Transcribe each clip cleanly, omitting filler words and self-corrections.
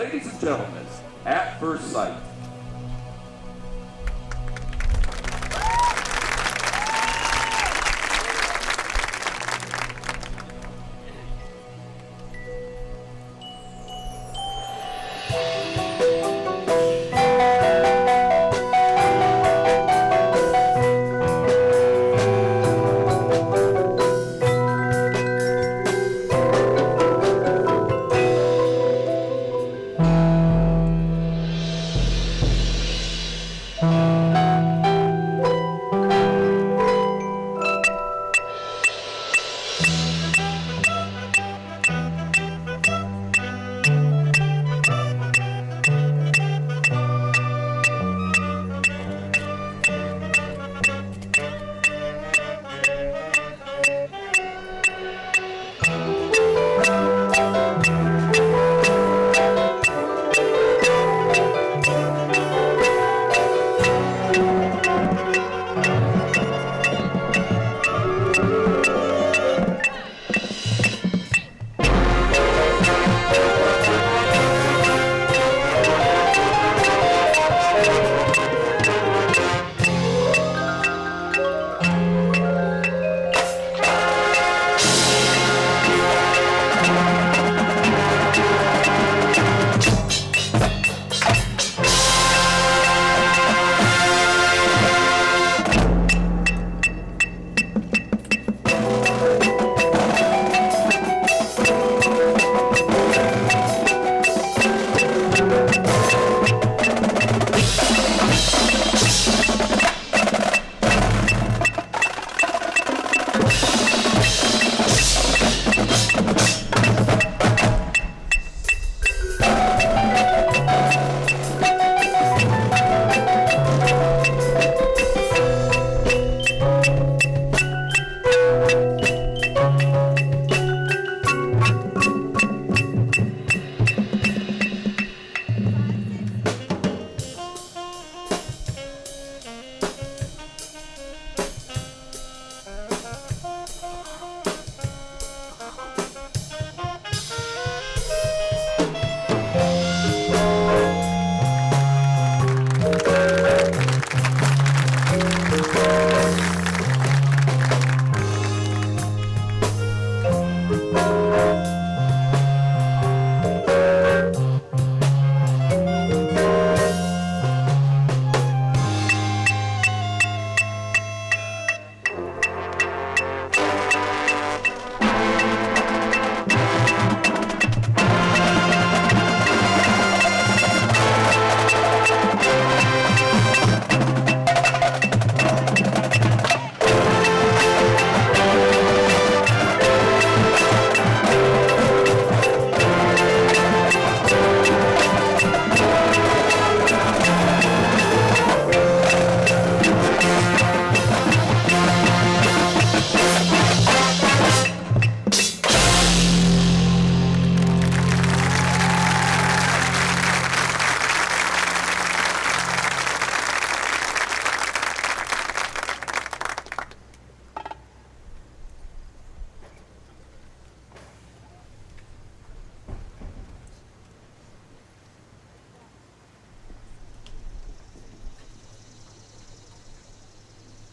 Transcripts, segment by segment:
Ladies and gentlemen, at first sight.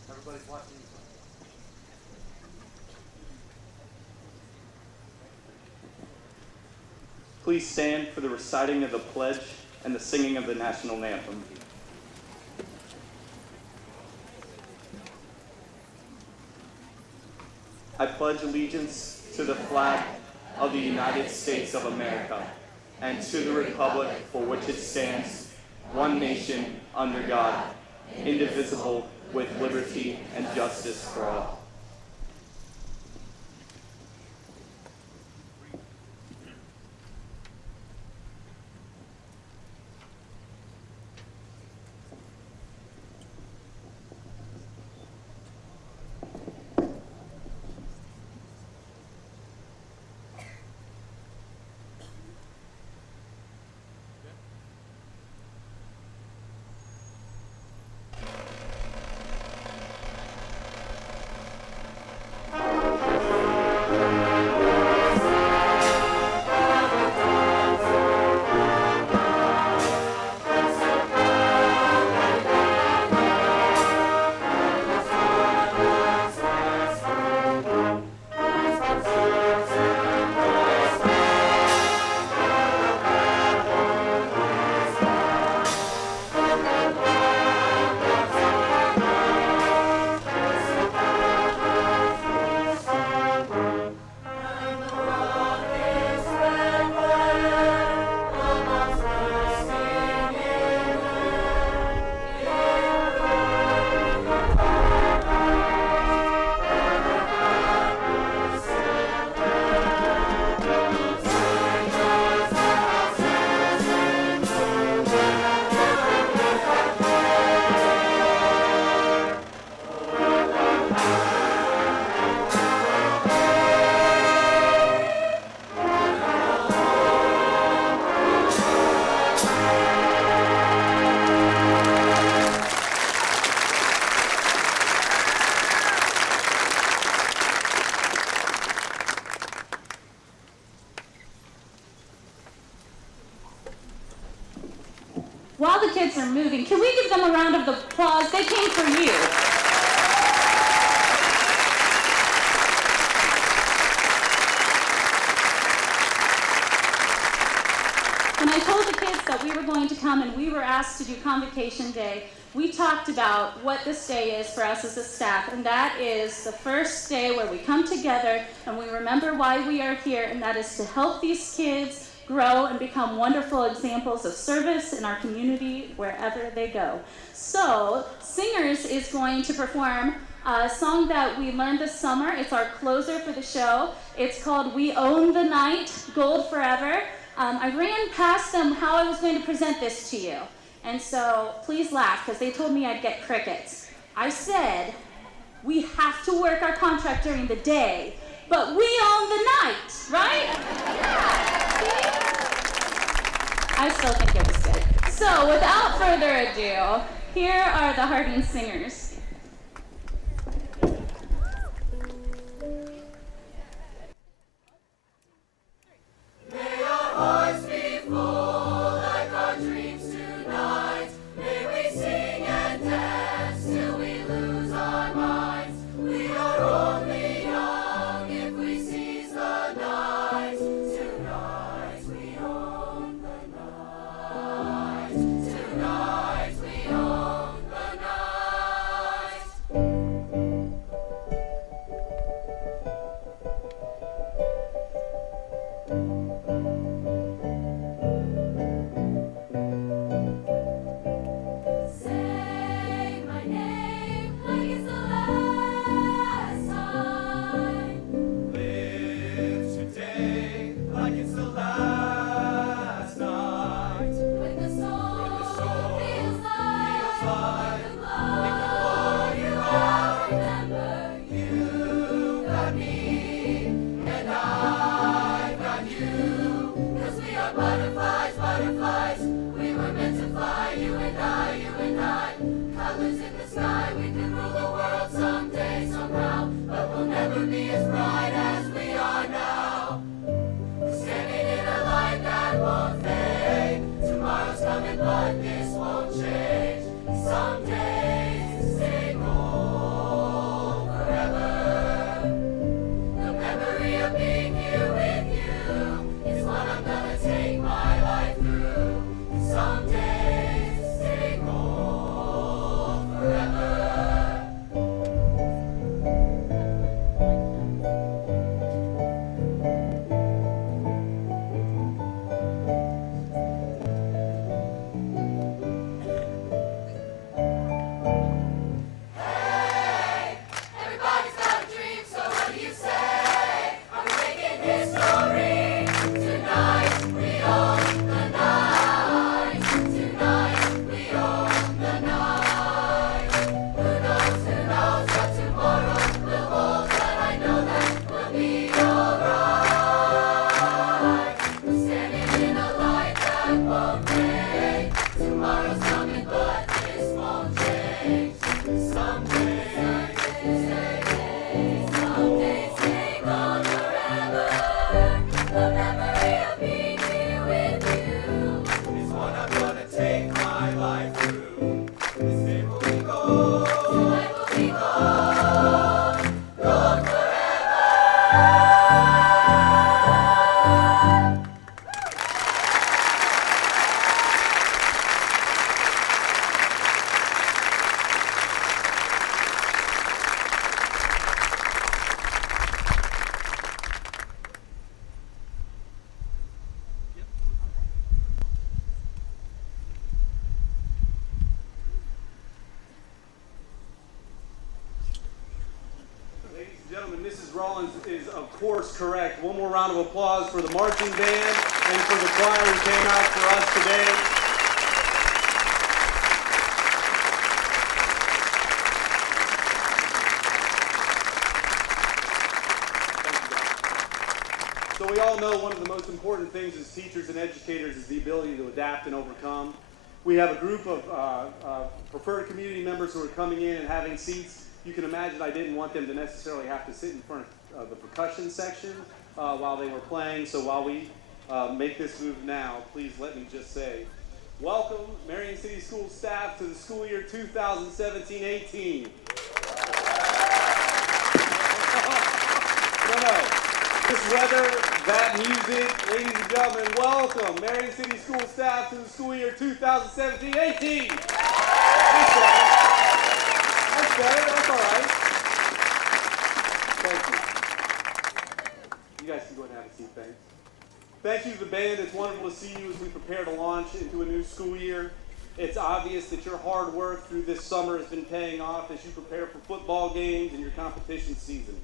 Everybody's watching. Please stand for the reciting of the pledge and the singing of the national anthem. I pledge allegiance to the flag of the United States of America and to the republic for which it stands, one nation, under God, indivisible, with liberty and justice for all. while the kids are moving, can we give them a round of applause? They came for you. When I told the kids that we were going to come and we were asked to do Convocation Day, we talked about what this day is for us as a staff, and that is the first day where we come together and we remember why we are here, and that is to help these kids grow and become wonderful examples of service in our community wherever they go. So, Singers is going to perform a song that we learned this summer. It's our closer for the show. It's called We Own the Night, Gold Forever. I ran past them how I was going to present this to you. And so, please laugh, because they told me I'd get crickets. I said, we have to work our contract during the day, but we own the night, right? Yeah, see? I still think it was good. So, without further ado, here are the Harding Singers. May our hearts be full like our dreams tonight. May we sing and dance till we lose our minds. We are only young if we seize the night. Tonight we own the night. Tonight we own the night. Say my name like it's the last time. Live today like it's the last night. When the soul feels like the glow, you will remember you got me and I got you. 'Cause we are butterflies, butterflies. We were meant to fly, you and I, you and I. Colors in the sky, we can rule the world someday, somehow. But we'll never be as bright as we are now. We're standing in a light that won't fade. Tomorrow's coming, but this won't change. Some days stay gold forever. The memory of being here with you is what I'm gonna take my life through. Some days stay gold forever. Hey, everybody's got a dream, so what do you say? Are we making history? Tonight we own the night. Tonight we own the night. Who knows what tomorrow will hold, but I know that we'll be alright. We're standing in a light that won't fade. Tomorrow's coming, but this won't change. Someday stay gone forever. The memory of being here with you Is what I'm gonna take my life through. This day will be gold. tonight will be gold, gold forever. Ladies and gentlemen, Mrs. Rollins is of course correct. One more round of applause for the marching band and for the choir who came out for us today. So we all know one of the most important things as teachers and educators is the ability to adapt and overcome. We have a group of preferred community members who are coming in and having seats. You can imagine I didn't want them to necessarily have to sit in front of the percussion section while they were playing. So while we make this move now, please let me just say Welcome, Marion City School staff, to the school year 2017-18. No. This weather, that music, ladies and gentlemen, welcome, Marion City School staff, to the school year 2017-18. That's better, that's all right. Thank you. You guys can go ahead and have a seat, thanks. Thank you to the band. It's wonderful to see you as we prepare to launch into a new school year. It's obvious that your hard work through this summer has been paying off as you prepare for football games and your competition season.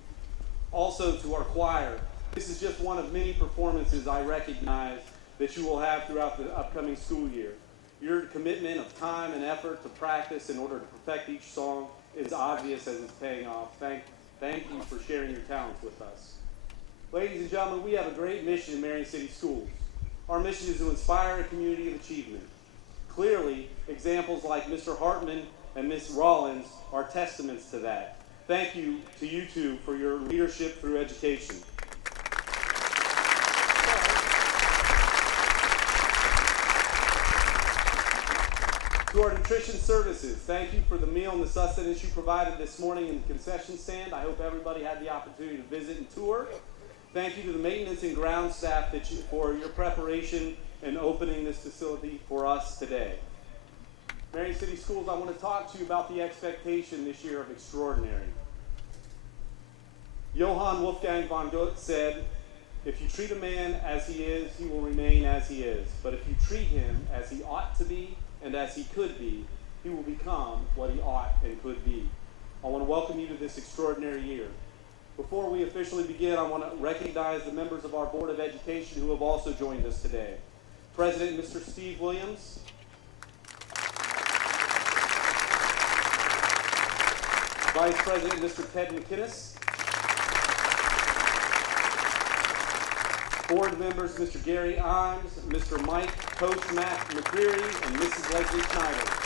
Also to our choir, this is just one of many performances I recognize that you will have throughout the upcoming school year. Your commitment of time and effort to practice in order to perfect each song is obvious as it's paying off. Thank you for sharing your talents with us. Ladies and gentlemen, we have a great mission in Marion City Schools. Our mission is to inspire a community of achievement. Clearly, examples like Mr. Hartman and Ms. Rollins are testaments to that. Thank you to you two for your leadership through education. To our nutrition services, thank you for the meal and the sustenance you provided this morning in the concession stand. I hope everybody had the opportunity to visit and tour. Thank you to the maintenance and ground staff for your preparation and opening this facility for us today. Marion City Schools, I want to talk to you about the expectation this year of extraordinary. Johann Wolfgang von Goethe said, "If you treat a man as he is, he will remain as he is. But if you treat him as he ought to be and as he could be, he will become what he ought and could be." I want to welcome you to this extraordinary year. Before we officially begin, I want to recognize the members of our Board of Education who have also joined us today. President Mr. Steve Williams, Vice President Mr. Ted McInnes, Board members Mr. Gary Imes, Mr. Mike Coach Matt McCreary, and Mrs. Leslie Schneider.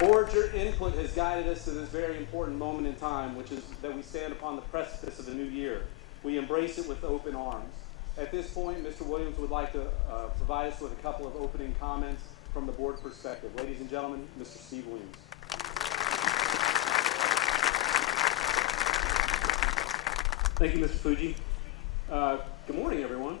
Board, your input has guided us to this very important moment in time, which is that we stand upon the precipice of a new year. We embrace it with open arms. At this point, Mr. Williams would like to provide us with a couple of opening comments from the board perspective. Ladies and gentlemen, Mr. Steve Williams. Thank you, Mr. Fuji. Good morning, everyone.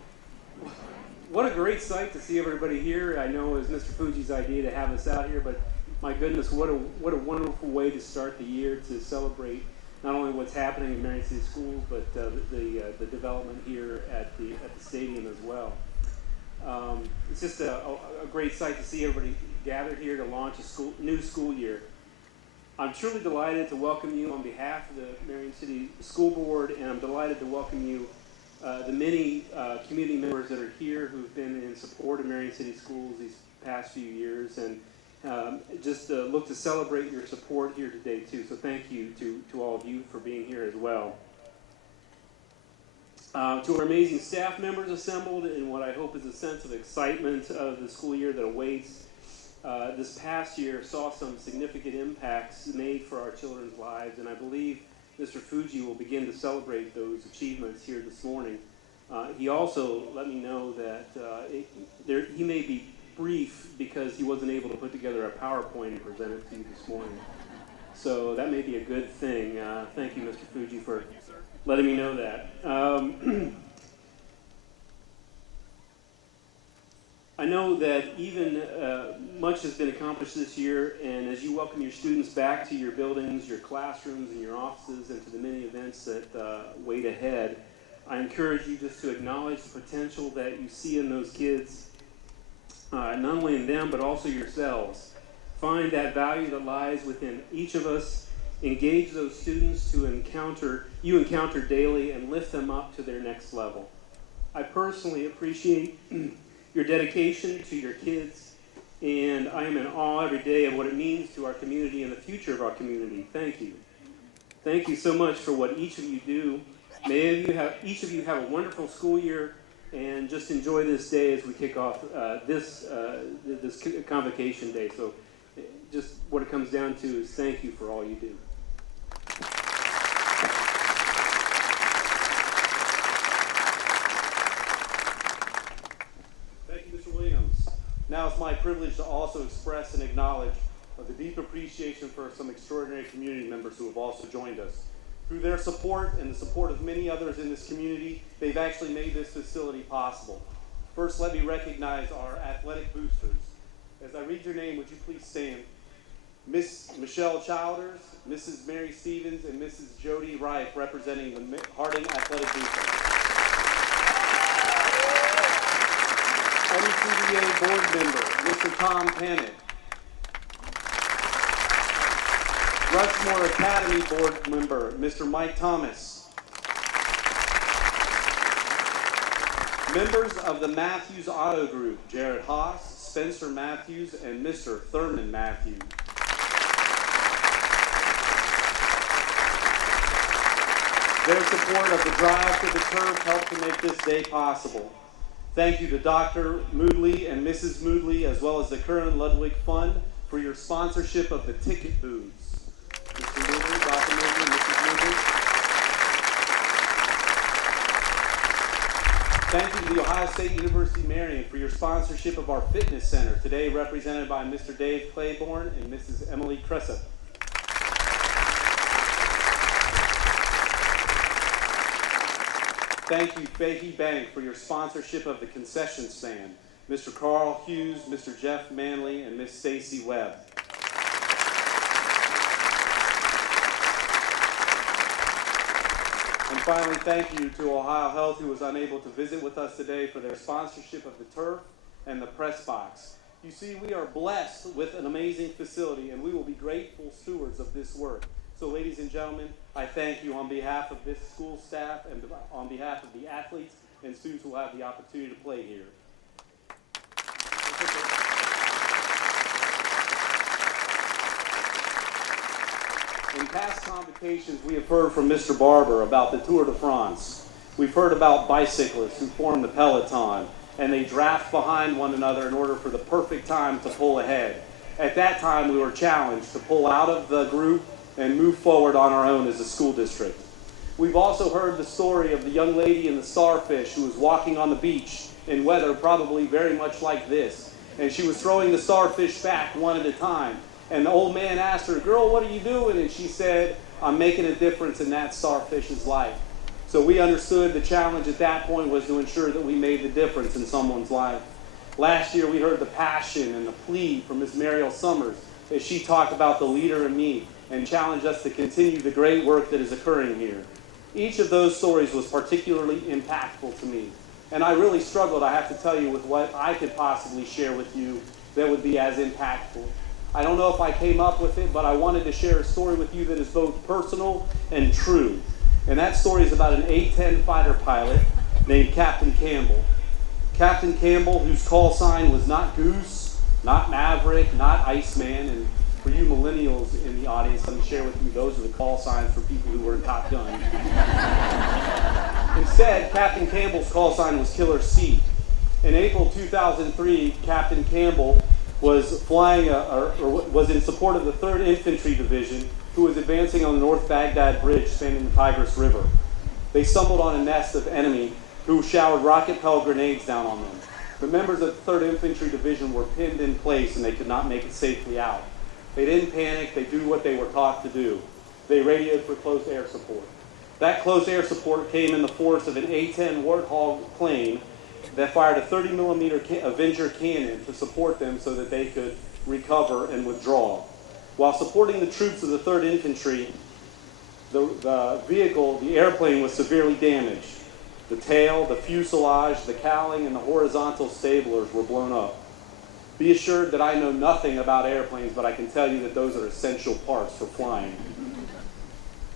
What a great sight to see everybody here. I know it was Mr. Fuji's idea to have us out here, but my goodness, what a wonderful way to start the year to celebrate not only what's happening in Marion City Schools, but the development here at the stadium as well. It's just a great sight to see everybody gathered here to launch a new school year. I'm truly delighted to welcome you on behalf of the Marion City School Board, and I'm delighted to welcome you, the many community members that are here who've been in support of Marion City Schools these past few years, and just look to celebrate your support here today too. So thank you to all of you for being here as well. To our amazing staff members assembled in what I hope is a sense of excitement of the school year that awaits. This past year saw some significant impacts made for our children's lives, and I believe Mr. Fuji will begin to celebrate those achievements here this morning. He also let me know that he may be brief because he wasn't able to put together a PowerPoint and present it to you this morning. So that may be a good thing. Thank you, Mr. Fuji, for letting me know that. I know that even much has been accomplished this year, and as you welcome your students back to your buildings, your classrooms, and your offices, and to the many events that wait ahead, I encourage you just to acknowledge the potential that you see in those kids, not only in them, but also yourselves. Find that value that lies within each of us. Engage those students you encounter daily, and lift them up to their next level. I personally appreciate your dedication to your kids, and I am in awe every day of what it means to our community and the future of our community. Thank you. Thank you so much for what each of you do. May each of you have a wonderful school year, and just enjoy this day as we kick off this convocation day. So just what it comes down to is thank you for all you do. it's my privilege to also express and acknowledge the deep appreciation for some extraordinary community members who have also joined us. Through their support and the support of many others in this community, they've actually made this facility possible. First, let me recognize our athletic boosters. As I read your name, would you please stand? Miss Michelle Childers, Mrs. Mary Stevens, and Mrs. Jody Reif, representing the Harding Athletic Boosters. NCBA board member, Mr. Tom Panic. Rushmore Academy board member, Mr. Mike Thomas. Members of the Matthews Auto Group, Jared Haas, Spencer Matthews, and Mr. Thurman Matthews. Their support of the Drive to the Turf helped to make this day possible. Thank you to Dr. Moodley and Mrs. Moodley, as well as the Curran Ludwig Fund, for your sponsorship of the ticket booths. Mr. Moodley, Dr. Moodley, Mrs. Moodley. Thank you to the Ohio State University Marion for your sponsorship of our fitness center, today represented by Mr. Dave Claiborne and Mrs. Emily Cressett. Thank you, Fahey Bank, for your sponsorship of the concession stand. Mr. Carl Hughes, Mr. Jeff Manley, and Miss Stacy Webb. And finally, thank you to Ohio Health, who was unable to visit with us today, for their sponsorship of the turf and the press box. You see, we are blessed with an amazing facility, and we will be grateful stewards of this work. So, ladies and gentlemen, I thank you on behalf of this school staff and on behalf of the athletes and students who will have the opportunity to play here. In past convocations, we have heard from Mr. Barber about the Tour de France. We've heard about bicyclists who form the peloton, and they draft behind one another in order for the perfect time to pull ahead. At that time, we were challenged to pull out of the group and move forward on our own as a school district. We've also heard the story of the young lady in the starfish who was walking on the beach in weather probably very much like this. And she was throwing the starfish back one at a time. And the old man asked her, "Girl, what are you doing?" And she said, "I'm making a difference in that starfish's life." So we understood the challenge at that point was to ensure that we made the difference in someone's life. Last year we heard the passion and the plea from Ms. Mariel Summers as she talked about the leader in me and challenged us to continue the great work that is occurring here. Each of those stories was particularly impactful to me. And I really struggled, I have to tell you, with what I could possibly share with you that would be as impactful. I don't know if I came up with it, but I wanted to share a story with you that is both personal and true. And that story is about an A-10 fighter pilot named Captain Campbell. Captain Campbell, whose call sign was not Goose, not Maverick, not Iceman, and for you millennials in the audience, let me share with you, those are the call signs for people who were in Top Gun. Instead, Captain Campbell's call sign was Killer C. In April 2003, Captain Campbell was flying, was in support of the 3rd Infantry Division, who was advancing on the North Baghdad Bridge spanning the Tigris River. They stumbled on a nest of enemy who showered rocket-propelled grenades down on them. The members of the 3rd Infantry Division were pinned in place and they could not make it safely out. They didn't panic, they did what they were taught to do. They radioed for close air support. That close air support came in the force of an A-10 Warthog plane that fired a 30mm Avenger cannon to support them so that they could recover and withdraw. While supporting the troops of the 3rd Infantry, the vehicle, the airplane, was severely damaged. The tail, the fuselage, the cowling, and the horizontal stablers were blown up. Be assured that I know nothing about airplanes, but I can tell you that those are essential parts for flying.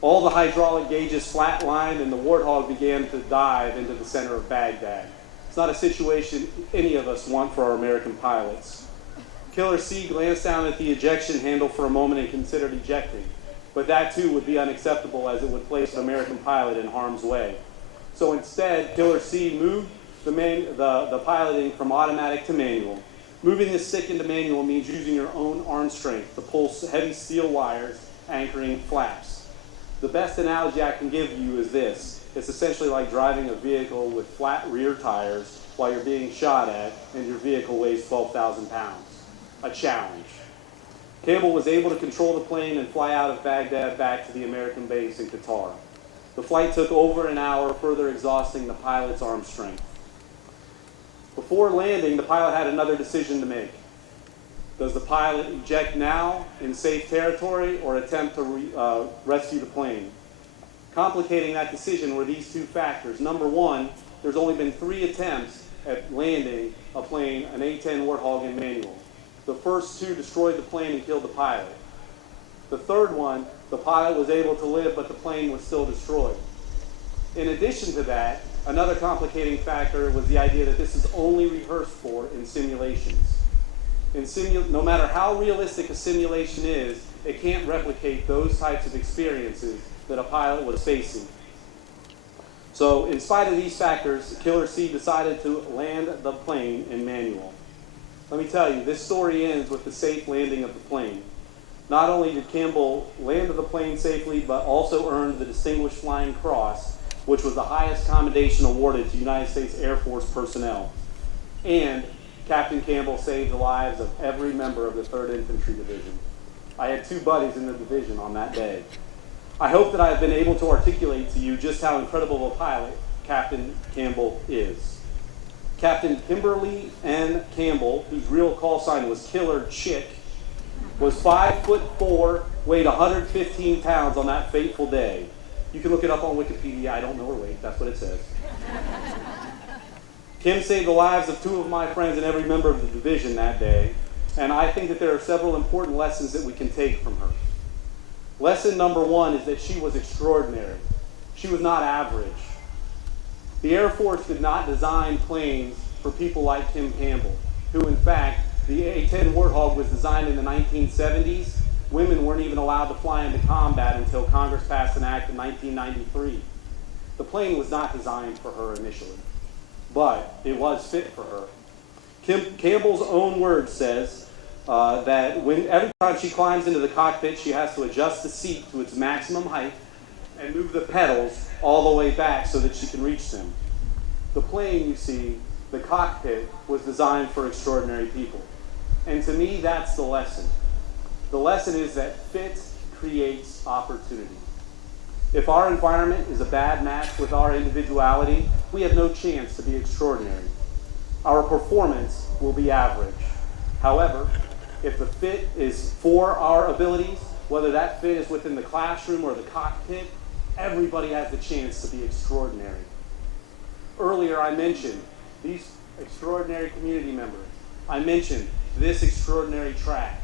All the hydraulic gauges flatlined and the Warthog began to dive into the center of Baghdad. It's not a situation any of us want for our American pilots. Killer C glanced down at the ejection handle for a moment and considered ejecting, but that too would be unacceptable as it would place an American pilot in harm's way. So instead, Killer C moved the piloting from automatic to manual. Moving the stick into manual means using your own arm strength to pull heavy steel wires anchoring flaps. The best analogy I can give you is this. It's essentially like driving a vehicle with flat rear tires while you're being shot at and your vehicle weighs 12,000 pounds. A challenge. Campbell was able to control the plane and fly out of Baghdad back to the American base in Qatar. The flight took over an hour, further exhausting the pilot's arm strength. Before landing, the pilot had another decision to make. Does the pilot eject now in safe territory or attempt to rescue the plane? Complicating that decision were these two factors. Number one, there's only been 3 attempts at landing a plane, an A-10 Warthog in manual. The first 2 destroyed the plane and killed the pilot. The third one, the pilot was able to live, but the plane was still destroyed. In addition to that, another complicating factor was the idea that this is only rehearsed for in simulations. No matter how realistic a simulation is, it can't replicate those types of experiences that a pilot was facing. So, in spite of these factors, Killer C decided to land the plane in manual. Let me tell you, this story ends with the safe landing of the plane. Not only did Campbell land the plane safely, but also earned the Distinguished Flying Cross, which was the highest commendation awarded to United States Air Force personnel. And Captain Campbell saved the lives of every member of the 3rd Infantry Division. I had 2 buddies in the division on that day. I hope that I have been able to articulate to you just how incredible of a pilot Captain Campbell is. Captain Kimberly N. Campbell, whose real call sign was Killer Chick, was 5'4", weighed 115 pounds on that fateful day. You can look it up on Wikipedia. I don't know her weight. That's what it says. Kim saved the lives of 2 of my friends and every member of the division that day, and I think that there are several important lessons that we can take from her. Lesson number 1 is that she was extraordinary. She was not average. The Air Force did not design planes for people like Kim Campbell, who in fact, the A-10 Warthog was designed in the 1970s. Women weren't even allowed to fly into combat until Congress passed an act in 1993. The plane was not designed for her initially, but it was fit for her. Campbell's own word says that every time she climbs into the cockpit, she has to adjust the seat to its maximum height and move the pedals all the way back so that she can reach them. The plane, you see, the cockpit, was designed for extraordinary people. And to me, that's the lesson. The lesson is that fit creates opportunity. If our environment is a bad match with our individuality, we have no chance to be extraordinary. Our performance will be average. However, if the fit is for our abilities, whether that fit is within the classroom or the cockpit, everybody has the chance to be extraordinary. Earlier, I mentioned these extraordinary community members. I mentioned this extraordinary track,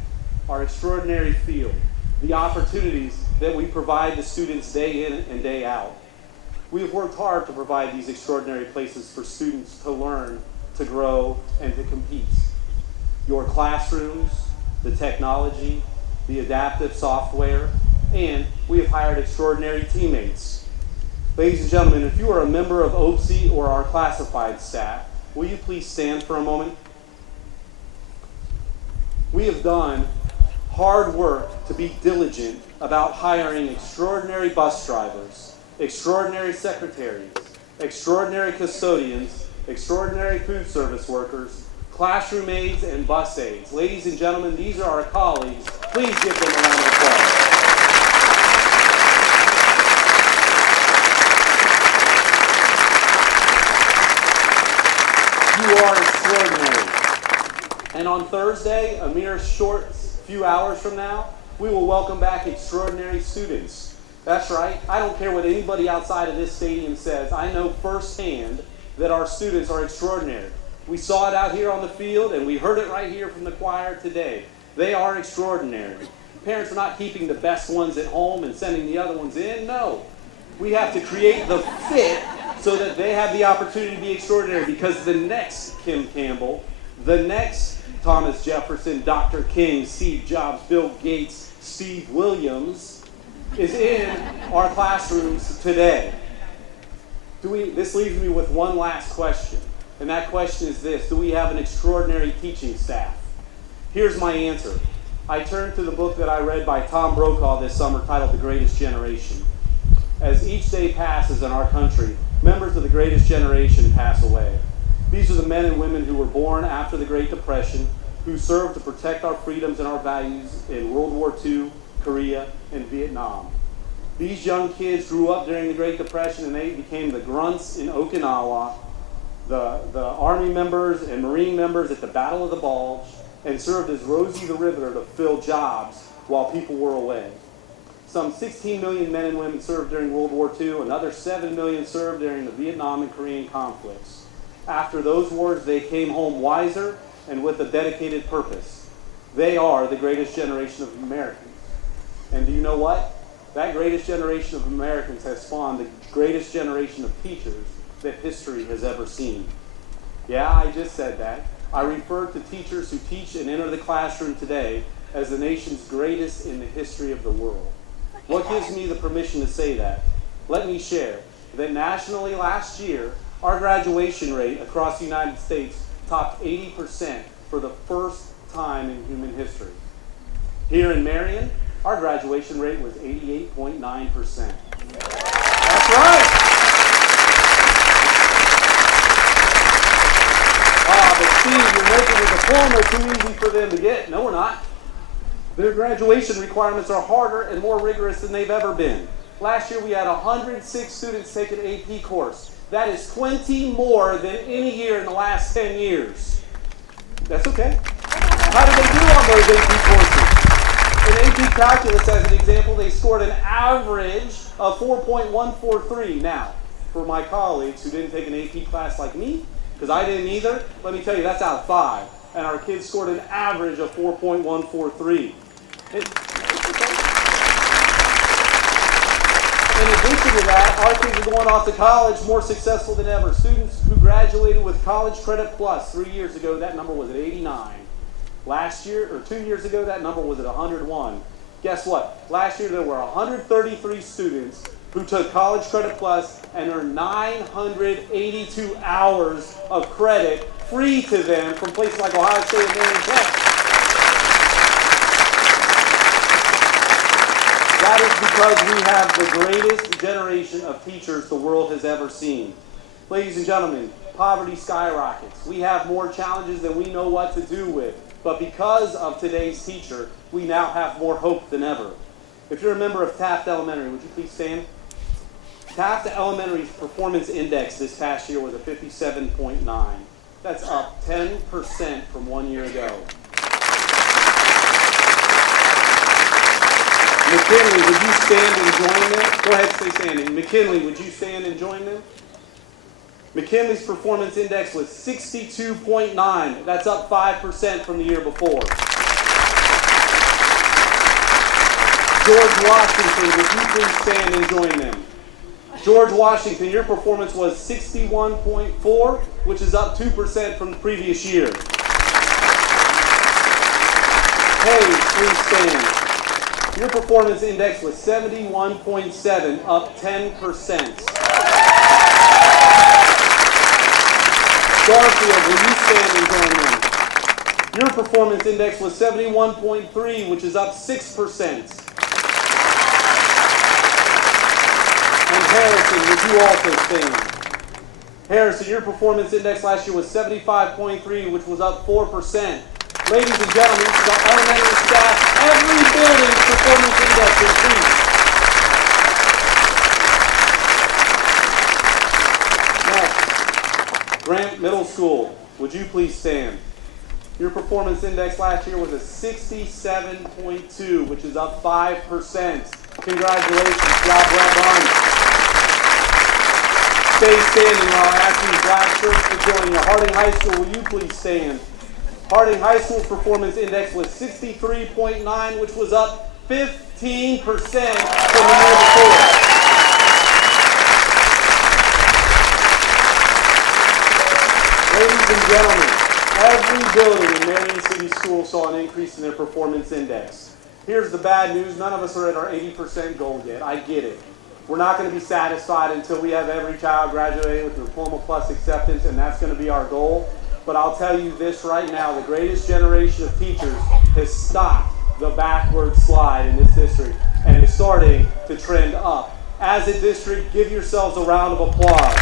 our extraordinary field, the opportunities that we provide the students day in and day out. We have worked hard to provide these extraordinary places for students to learn, to grow, and to compete. Your classrooms, the technology, the adaptive software, and we have hired extraordinary teammates. Ladies and gentlemen, if you are a member of OPSI or our classified staff, will you please stand for a moment? We have done hard work to be diligent about hiring extraordinary bus drivers, extraordinary secretaries, extraordinary custodians, extraordinary food service workers, classroom aides, and bus aides. Ladies and gentlemen, these are our colleagues. Please give them a round of applause. You are extraordinary. And on Thursday, a mere short few hours from now, we will welcome back extraordinary students. That's right. I don't care what anybody outside of this stadium says. I know firsthand that our students are extraordinary. We saw it out here on the field, and we heard it right here from the choir today. They are extraordinary. Parents are not keeping the best ones at home and sending the other ones in. No. We have to create the fit so that they have the opportunity to be extraordinary, because the next Kim Campbell, the next Thomas Jefferson, Dr. King, Steve Jobs, Bill Gates, Steve Williams is in our classrooms today. This leaves me with one last question, and that question is this: do we have an extraordinary teaching staff? Here's my answer. I turned to the book that I read by Tom Brokaw this summer titled The Greatest Generation. As each day passes in our country, members of the greatest generation pass away. These are the men and women who were born after the Great Depression, who served to protect our freedoms and our values in World War II, Korea, and Vietnam. These young kids grew up during the Great Depression and they became the grunts in Okinawa, the Army members and Marine members at the Battle of the Bulge, and served as Rosie the Riveter to fill jobs while people were away. Some 16 million men and women served during World War II. Another 7 million served during the Vietnam and Korean conflicts. After those wars, they came home wiser and with a dedicated purpose. They are the greatest generation of Americans. And do you know what? That greatest generation of Americans has spawned the greatest generation of teachers that history has ever seen. Yeah, I just said that. I refer to teachers who teach and enter the classroom today as the nation's greatest in the history of the world. What gives me the permission to say that? Let me share that nationally last year, our graduation rate across the United States topped 80% for the first time in human history. Here in Marion, our graduation rate was 88.9%. That's right! But Steve, you're making the diploma too easy for them to get. No, we're not. Their graduation requirements are harder and more rigorous than they've ever been. Last year we had 106 students take an AP course. That is 20 more than any year in the last 10 years. That's okay. How did they do on those AP courses? In AP Calculus, as an example, they scored an average of 4.143. Now, for my colleagues who didn't take an AP class like me, because I didn't either, let me tell you, that's out of 5. And our kids scored an average of 4.143. In addition to that, our kids are going off to college more successful than ever. Students who graduated with College Credit Plus 3 years ago, that number was at 89. Last year, or 2 years ago, that number was at 101. Guess what? Last year there were 133 students who took College Credit Plus and earned 982 hours of credit free to them from places like Ohio State and Marion Tech. That is because we have the greatest generation of teachers the world has ever seen. Ladies and gentlemen, poverty skyrockets. We have more challenges than we know what to do with. But because of today's teacher, we now have more hope than ever. If you're a member of Taft Elementary, would you please stand? Taft Elementary's performance index this past year was a 57.9. That's up 10% from 1 year ago. McKinley, would you stand and join them? Go ahead, stay standing. McKinley, would you stand and join them? McKinley's performance index was 62.9. That's up 5% from the year before. George Washington, would you please stand and join them? George Washington, your performance was 61.4, which is up 2% from the previous year. Hayes, please stand. Your performance index was 71.7, up 10%. Garfield, will you stand and join them? Your performance index was 71.3, which is up 6%. And Harrison, would you also stand? Harrison, your performance index last year was 75.3, which was up 4%. Ladies and gentlemen, the elementary staff, every building's performance index increased. Next, Grant Middle School, would you please stand? Your performance index last year was a 67.2, which is up 5%. Congratulations, job well done. Stay standing while I ask these black shirts to join you. Harding High School, will you please stand? Harding High School's performance index was 63.9, which was up 15% from the year before. Ladies and gentlemen, every building in Marion City Schools saw an increase in their performance index. Here's the bad news. None of us are at our 80% goal yet. I get it. We're not going to be satisfied until we have every child graduating with Diploma Plus acceptance, and that's going to be our goal. But I'll tell you this right now, the greatest generation of teachers has stopped the backward slide in this district and is starting to trend up. As a district, give yourselves a round of applause.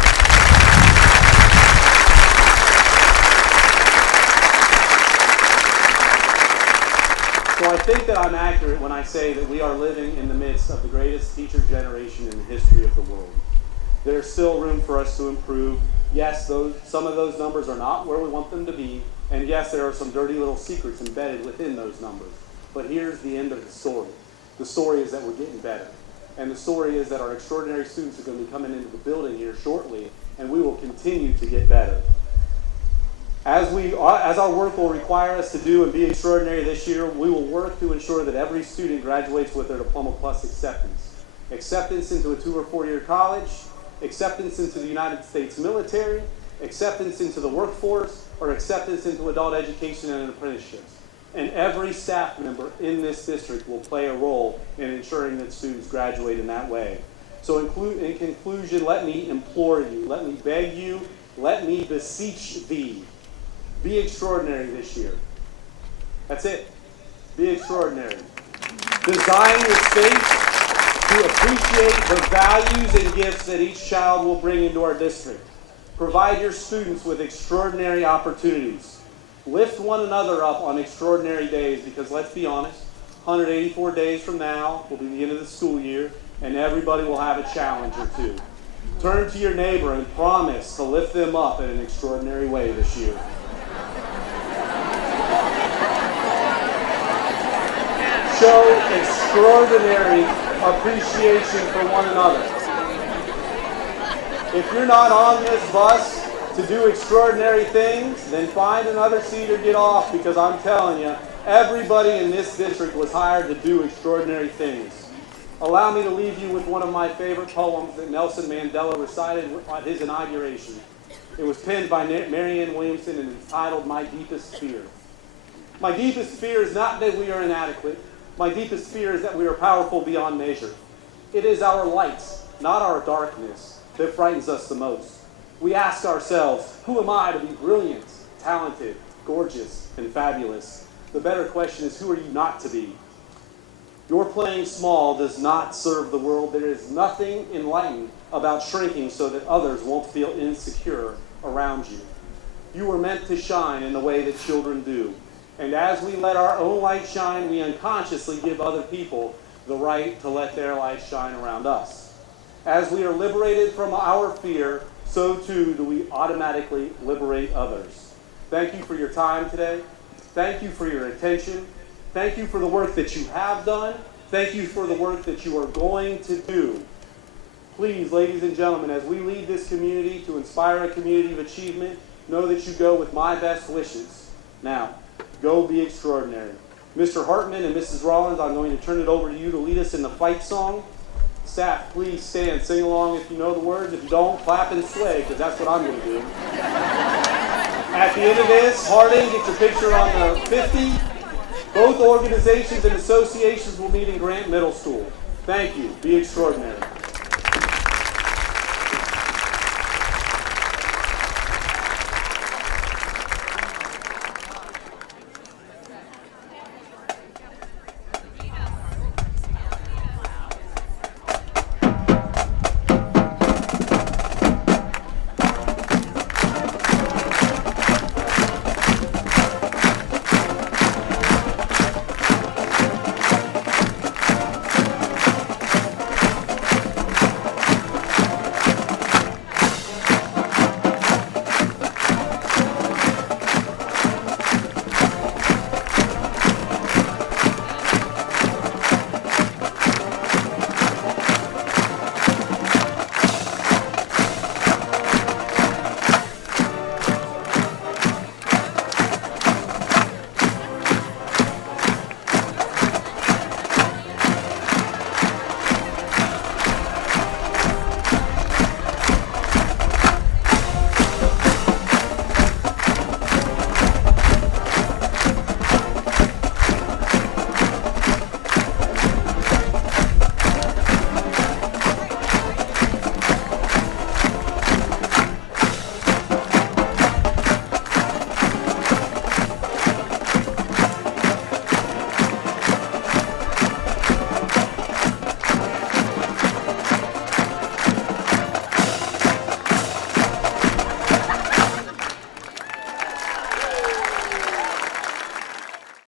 So I think that I'm accurate when I say that we are living in the midst of the greatest teacher generation in the history of the world. There's still room for us to improve. Yes, some of those numbers are not where we want them to be, and yes, there are some dirty little secrets embedded within those numbers. But here's the end of the story. The story is that we're getting better. And the story is that our extraordinary students are going to be coming into the building here shortly, and we will continue to get better. As our work will require us to do and be extraordinary this year, we will work to ensure that every student graduates with their Diploma Plus acceptance. Acceptance into a 2 or 4 year college, acceptance into the United States military, acceptance into the workforce, or acceptance into adult education and apprenticeships. And every staff member in this district will play a role in ensuring that students graduate in that way. So in conclusion, let me implore you, let me beg you, let me beseech thee. Be extraordinary this year. That's it. Be extraordinary. Design your space to appreciate the values and gifts that each child will bring into our district. Provide your students with extraordinary opportunities. Lift one another up on extraordinary days, because let's be honest, 184 days from now will be the end of the school year, and everybody will have a challenge or two. Turn to your neighbor and promise to lift them up in an extraordinary way this year. Show extraordinary appreciation for one another. If you're not on this bus to do extraordinary things, then find another seat or get off, because I'm telling you, everybody in this district was hired to do extraordinary things. Allow me to leave you with one of my favorite poems that Nelson Mandela recited at his inauguration. It was penned by Marion Williamson and is titled, "My Deepest Fear." My deepest fear is not that we are inadequate. My deepest fear is that we are powerful beyond measure. It is our light, not our darkness, that frightens us the most. We ask ourselves, who am I to be brilliant, talented, gorgeous, and fabulous? The better question is, who are you not to be? Your playing small does not serve the world. There is nothing enlightened about shrinking so that others won't feel insecure around you. You were meant to shine in the way that children do. And as we let our own light shine, we unconsciously give other people the right to let their light shine around us. As we are liberated from our fear, so too do we automatically liberate others. Thank you for your time today. Thank you for your attention. Thank you for the work that you have done. Thank you for the work that you are going to do. Please, ladies and gentlemen, as we lead this community to inspire a community of achievement, know that you go with my best wishes. Now, go be extraordinary. Mr. Hartman and Mrs. Rollins, I'm going to turn it over to you to lead us in the fight song. Staff, please stand, sing along if you know the words. If you don't, clap and sway, because that's what I'm going to do. At the end of this, Harding, get your picture on the 50. Both organizations and associations will meet in Grant Middle School. Thank you. Be extraordinary.